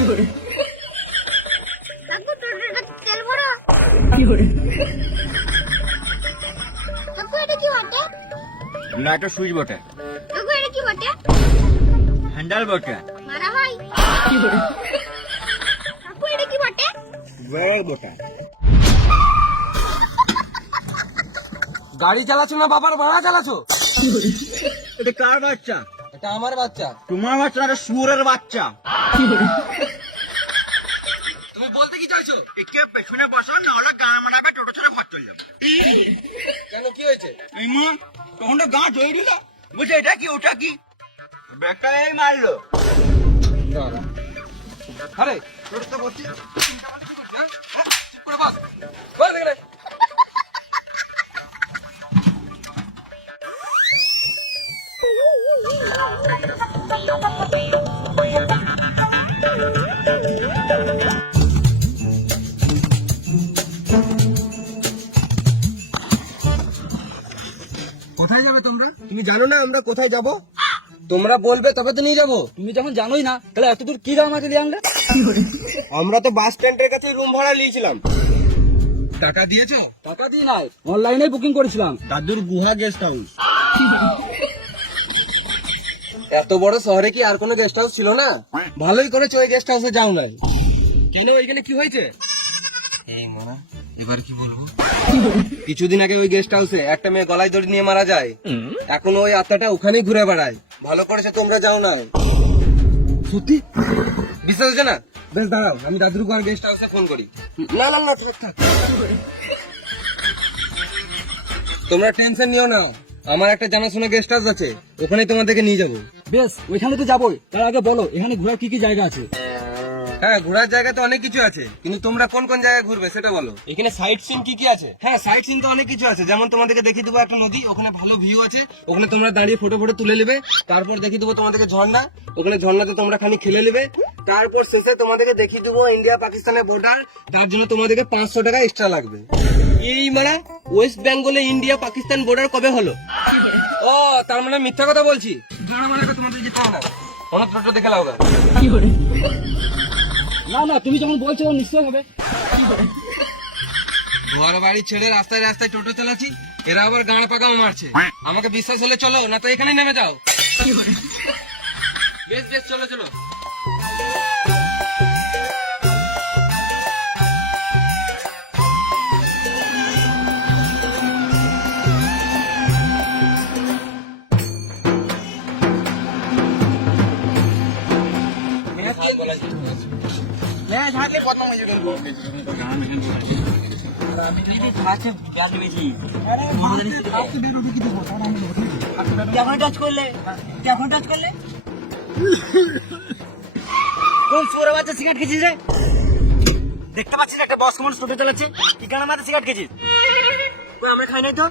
কাকু টোটোটা তেল ভরা। কাকু এটা কি বটে? না, এটা সুইচ বটে। কাকু এটা কি বটে? হ্যান্ডেল বটে। মারা ভাই। কাকু এটা কি বটে? ব্রেক বটে। গাড়ি চালাচ্ছ না বাবার ভাড়া চালাচ্ছ? এটা কার বাচ্চা? এটা আমার বাচ্চা। তোমার বাচ্চা না, এটা শুয়োরের বাচ্চা। তুমি বলতে কি চাইছো? একে পেছনে বসো, না হলে গান মানাবে, টোটো ছেড়ে ঘর চলে যাবে। কেন কি হয়েছে? এই মা, তখন তো গা ধরে দিল। বুঝছে এটা কি ওটা কি? ব্রেকটা এই মারলো। আরে টোটো তো বলছি চুপ করে বস। বস এখানে। কোথায় যাবে তোমরা? তুমি জানো না আমরা কোথায় যাব? তোমরা বলবে তবে তো নিয়ে যাবো। তুমি যখন জানোই না তাহলে এত দূর কি দাম আমাকে দিয়ে আনলে? আমরা তো বাস স্ট্যান্ডের কাছে রুম ভাড়া নিয়েছিলাম। টাকা দিয়েছো? টাকা দিয়ে নাই, অনলাইনে বুকিং করেছিলাম। দাদুর গুহা গেস্ট হাউস। এত বড় শহরে কি আর কোনো গেস্ট হাউস ছিল না? ভালোই করেছো ওই গেস্ট হাউসে যাও নাই। কেন ওইখানে কি হয়েছে? এই মারা, এবার কি বলবো? কিছুদিন আগে ওই গেস্ট হাউসে একটা মেয়ে গলায় দড়ি নিয়ে মারা যায়। এখন ওই আত্মাটা ওখানেই ঘুরে বেড়ায়। ভালো করেছে তোমরা যাও না। সত্যি বিশ্বাস হচ্ছে না? বেশ দাঁড়াও, আমি দাদুর গুহার গেস্ট হাউসে ফোন করি। না না না, থাক থাক। তোমরা টেনশন নিও না, আমার একটা জানাশোনা গেস্ট হাউস আছে, ওখানে তোমাদেরকে নিয়ে যাবো। বেশ, ওইখানে তো যাবোই। তার আগে বলো এখানে ঘোরার কি কি জায়গা আছে? হ্যাঁ, ঘোরার জায়গা তো অনেক কিছু আছে, কিন্তু তোমরা কোন কোন জায়গায় ঘুরবে সেটা বলো। এখানে সাইট সিন কি কি আছে? হ্যাঁ, সাইট সিন তো অনেক কিছু আছে, যেমন তোমাদেরকে দেখিয়ে দেবো একটা নদী, ওখানে ভালো ভিউ আছে, ওখানে তোমরা দাঁড়িয়ে ফটো ফটো তুলে নেবে। তারপর দেখিয়ে দেবো তোমাদেরকে ঝর্ণা, ওখানে ঝর্ণাতে তোমরা খালি খেলে নেবে। তারপর শেষে তোমাদেরকে দেখিয়ে দেবো ইন্ডিয়া পাকিস্তানের বর্ডার, তার জন্য তোমাদেরকে 500 টাকা এক্সট্রা লাগবে। এই মানে ওয়েস্ট বেঙ্গলে ইন্ডিয়া পাকিস্তান বর্ডার কবে হলো? ও, তার মানে মিথ্যা কথা বলছি। দাঁড়া মানে তোমাদের যেতে হবে না, অনেক টোটো দেখে লাও। না না, তুমি যখন বলছো তখন নিশ্চয় হবে। ঘর বাড়ি ছেড়ে রাস্তায় রাস্তায় টোটো চালাচ্ছি, এরা আবার গাঁড় পাকাও মারছে। আমাকে বিশ্বাস হলে চলো, না তো এখানে নেমে যাও। বেশ বেশ, চলো চলো। কোন চোরা বাচ্চা সিগারেট খেয়েছিস রে? দেখতে পাচ্ছিস একটা বস কমান টোটো চালাচ্ছে, কি কারণে মাথায় সিগারেট খেয়েছিস? আমরা খাই নাই তো।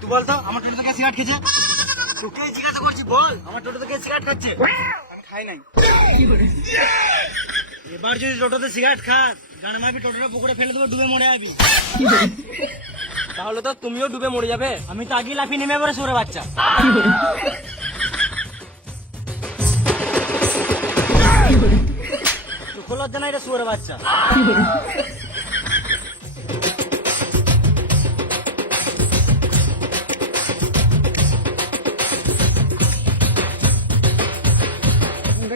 তুই বলতো আমার টোটো থেকে সিগারেট খেয়েছে? তোকে জিজ্ঞাসা করছি, বল আমার টোটো থেকে সিগারেট খাচ্ছে? খাই নাই। এবার যদি টোটোতে সিগারেট খাস, গানে মারবি, টোটোটা পুকুরে ফেলে দেবো, ডুবে মরে যাবি। তাহলে তো তুমিও ডুবে মরে যাবে। আমি তো আগেই লাফিয়ে নেমে পড়ে চোরা বাচ্চা। চোখ লজ্জা নাই রে শুয়োরের বাচ্চা।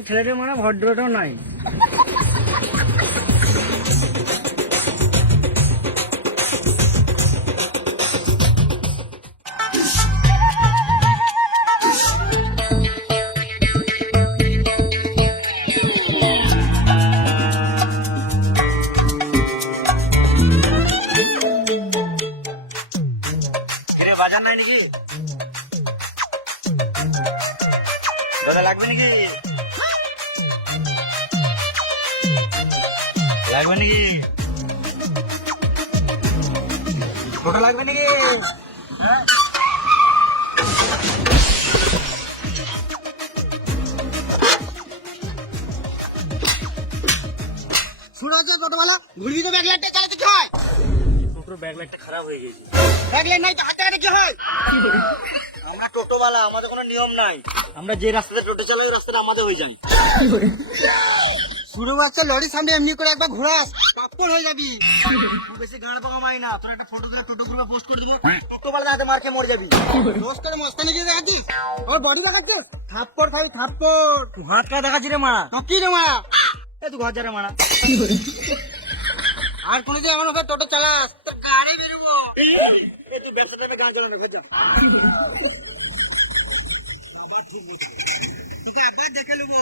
ছেলেটার মানে ভদ্রটাও নাই। বাজার নাই নাকি? দাদা লাগবে নাকি? লাগবে নাকি? টোটো লাগবে নাকি? শুনো তো টোটোওয়ালা, ঘুরবি তো ব্যাক লাইটটা চালাতে কি হয়? টোটোর ব্যাক লাইটটা খারাপ হয়ে গেছে। ব্যাক লাইট নাই তো হাতে হাতে কি হয়? আমরা টোটোওয়ালা, আমাদের কোনো নিয়ম নাই। আমরা যে রাস্তাতে টোটো চালাই ওই রাস্তাটা আমাদের হয়ে যায়। ছোট বাচ্চা লরির সামনে এমনি করে একবার ঘোরাস পাপ্পর হয়ে যাবি। তুই বেশি গান পাকা মারি না, তোর একটা ফটো তুলে টোটো গ্রুপে পোস্ট করে দেবো, টোটো বালা হাতে মার খেয়ে মরে যাবি। দোষ করে মস্তানি দিয়ে দেখাচ্ছিস, ওর বডি দেখাচ্ছিস। থাপ্পড় খাবি থাপ্পড়। তুই হাতটা দেখাচ্ছি রে মারা, তো কি রে মা, তুই ঘর যা রে মারা। আর কোনোদিন আমার ওকে টোটো চালাস তোর গাড়ি বেরোবো। তুই বেরোতে বেরোতে গান চালানো ঘর যা। তোকে একবার দেখে নেবো।